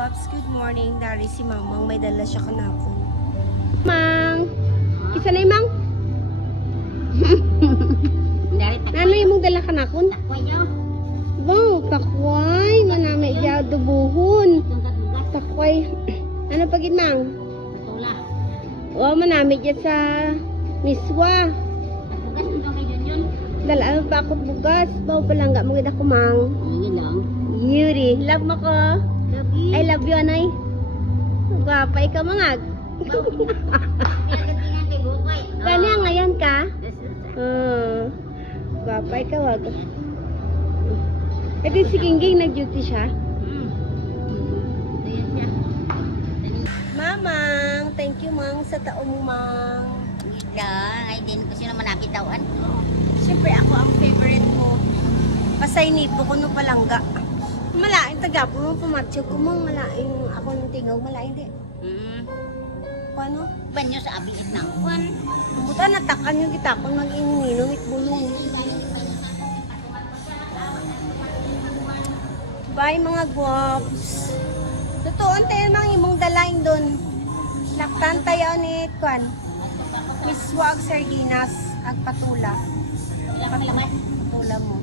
Guwaps, good morning. Dari si Mamang, may dala siya kanapon. Mang, isa na yung mang? Ano yung mong dala kanakon? Wow, takway. Manami dya dubuhon. Takway. Ano pagid mang? Oh, manami dya sa miswa. Dala pa ako bugas. Bawa palangga mo gid ako mang. Yuri, love mo ko. I love you, anay. Gwapa ikaw mangag. Gani ngayon ka? Gwapa ikaw wag. Ito si Gingging nag-duty siya. Mamang, thank you mang sa taon mo mang. Ay, din ko sino manakit tawan. Siyempre ako ang favorite mo. Pasay nipo ko no palangga. Malain tagapo mo pumatyo ko mong malain ako ng tingaw malain di. Paano? Banyo sa abiit ng kwan. Buta natakan yung kita kung mag-ininong itbulong. Bye mga guwaps. Totoo tayo mga imong dalain doon. Laktan tayo ni Kwan. Miswa ag sardinas ag patula. Patula mo.